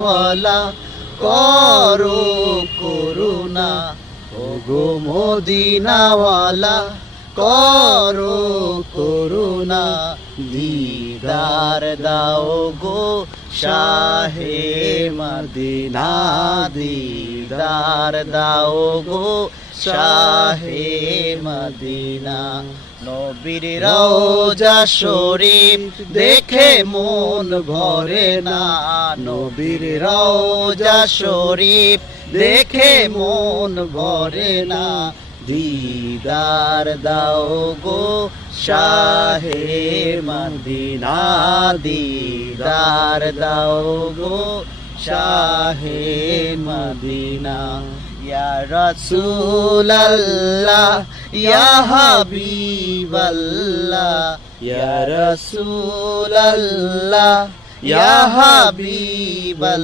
ওয়ালা করো করুণা, ওগো মদিনাওয়ালা করো করুণা, দিদার দাও গো শাহে মদিনা, দিদার দাও গো শাহে মদিনা। নবীর রওজা শরীফ দেখে মন ভরে না, নবীর রওজা শরীফ দেখে মন ভরে না, দিদার দাও গো শাহে মদিনা, দিদার দাও গো শাহে মদিনা। ইয়া রাসূলাল্লাহ ইয়া হাবিবাল্লাহ, ইয়া রাসূলাল্লাহ ইয়া হাবিবাল্লাহ।